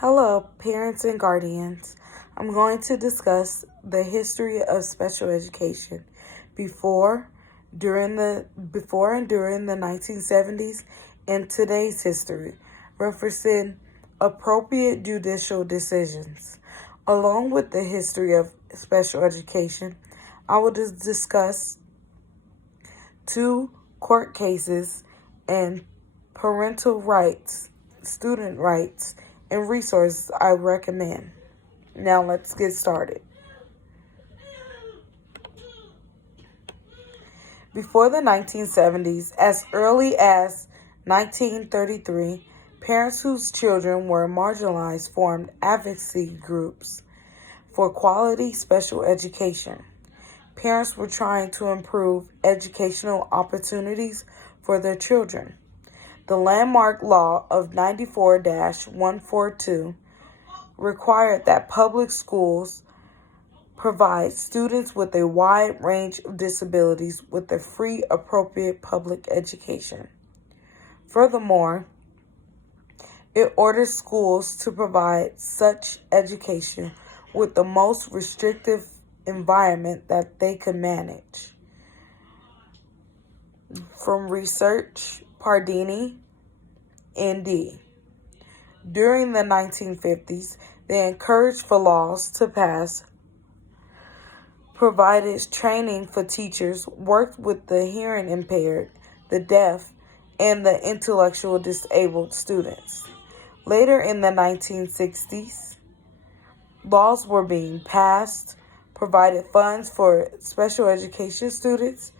Hello, parents and guardians. I'm going to discuss the history of special education before, before and during the 1970s and today's history, referencing appropriate judicial decisions. Along with the history of special education, I will discuss two court cases and parental rights, student rights, and resources I recommend. Now let's get started. Before the 1970s, as early as 1933, parents whose children were marginalized formed advocacy groups for quality special education. Parents were trying to improve educational opportunities for their children. The landmark law of 94-142 required that public schools provide students with a wide range of disabilities with a free, appropriate public education. Furthermore, it orders schools to provide such education with the most restrictive environment that they could manage. From research, Pardini, ND. During the 1950s, they encouraged for laws to pass, provided training for teachers, worked with the hearing impaired, the deaf, and the intellectually disabled students. Later in the 1960s, laws were being passed, provided funds for special education students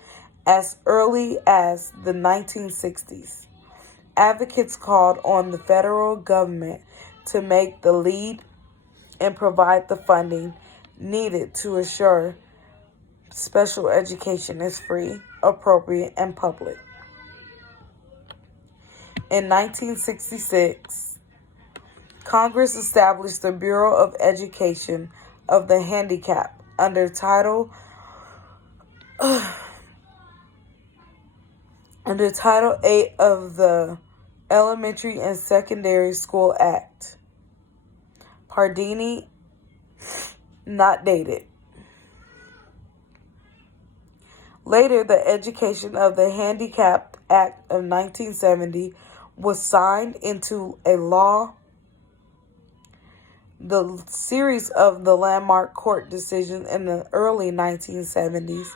as early as the 1960s. Advocates called on the federal government to make the lead and provide the funding needed to assure special education is free, appropriate, and public. In 1966, Congress established the Bureau of Education of the Handicapped under Title 8 of the Elementary and Secondary School Act. Pardini, not dated. Later, the Education of the Handicapped Act of 1970 was signed into a law. The series of the landmark court decisions in the early 1970s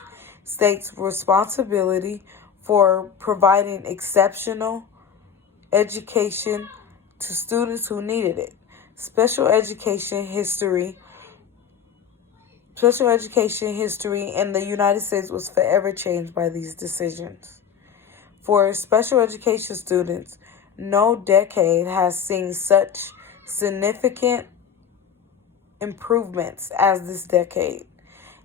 states responsibility for providing exceptional education to students who needed it. Special education history in the United States was forever changed by these decisions. For special education students, no decade has seen such significant improvements as this decade.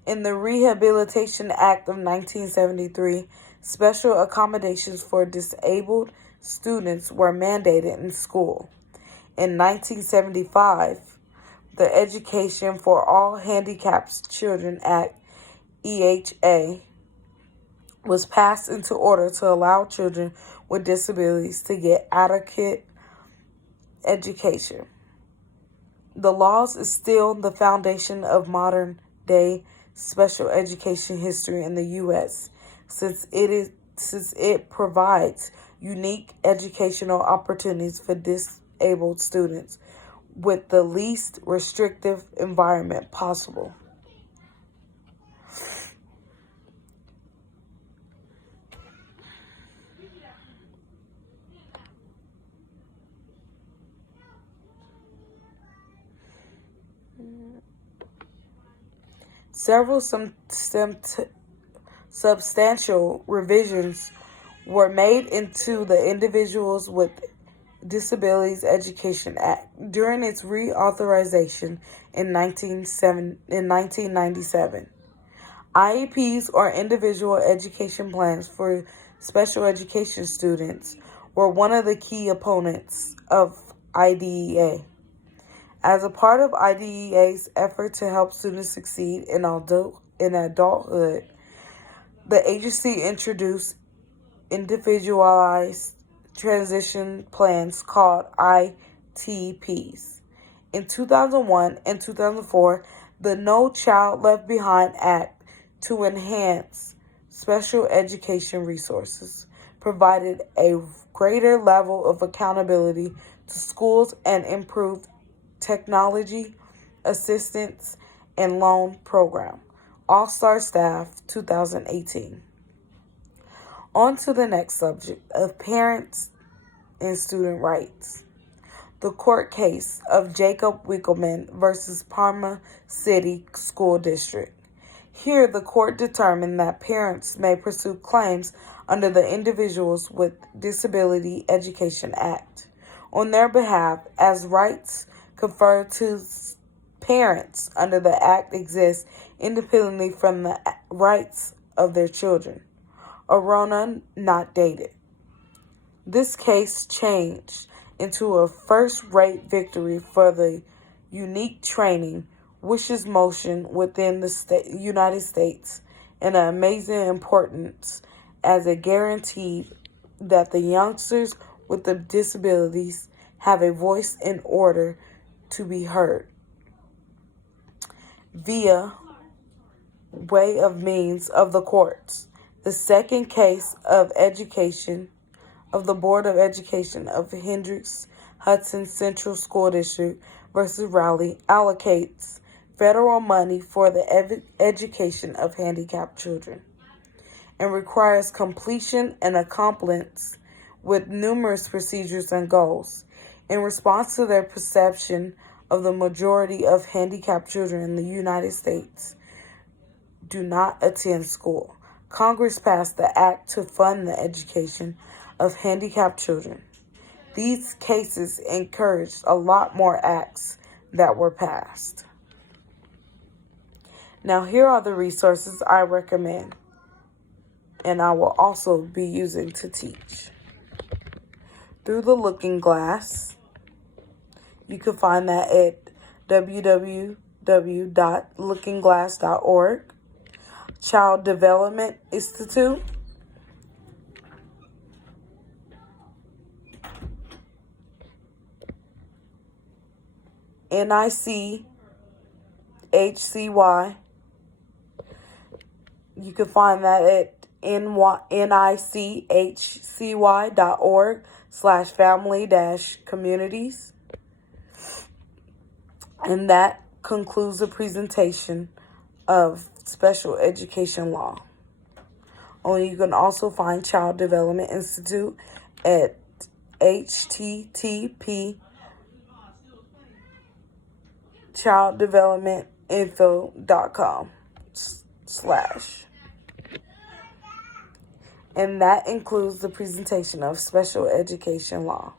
In the Rehabilitation Act of 1973, special accommodations for disabled students were mandated in school. In 1975, the Education for All Handicapped Children Act, EHA, was passed into order to allow children with disabilities to get adequate education. The laws is still the foundation of modern-day special education history in the U.S., since it provides unique educational opportunities for disabled students with the least restrictive environment possible. Several substantial revisions were made into the Individuals with Disabilities Education Act during its reauthorization in 1997. IEPs, or Individual Education Plans for Special Education Students, were one of the key opponents of IDEA. As a part of IDEA's effort to help students succeed in adulthood, the agency introduced individualized transition plans called ITPs In 2001 and 2004, the No Child Left Behind Act to enhance special education resources provided a greater level of accountability to schools and improved technology assistance and loan program. All-Star Staff 2018. On to the next subject of parents and student rights. The court case of Jacob Wickelman versus Parma City School District. Here, the court determined that parents may pursue claims under the Individuals with Disability Education Act on their behalf, as rights conferred to parents under the Act exist independently from the rights of their children. Arona not dated. This case changed into a first-rate victory for the unique training wishes motion within the United States, and an amazing importance as it guaranteed that the youngsters with the disabilities have a voice in order to be heard via way of means of the courts. The second case of education of the Board of Education of Hendricks-Hudson Central School District versus Raleigh allocates federal money for the education of handicapped children and requires completion and accomplishment with numerous procedures and goals. In response to their perception of the majority of handicapped children in the United States do not attend school, Congress passed the act to fund the education of handicapped children. These cases encouraged a lot more acts that were passed. Now, here are the resources I recommend, and I will also be using to teach. Through the Looking Glass. You can find that at www.lookingglass.org. Child Development Institute. NICHCY. You can find that at nichcy.org/family-communities. And that concludes the presentation of special education law. You can also find Child Development Institute at http://childdevelopmentinfo.com/ And that includes the presentation of special education law.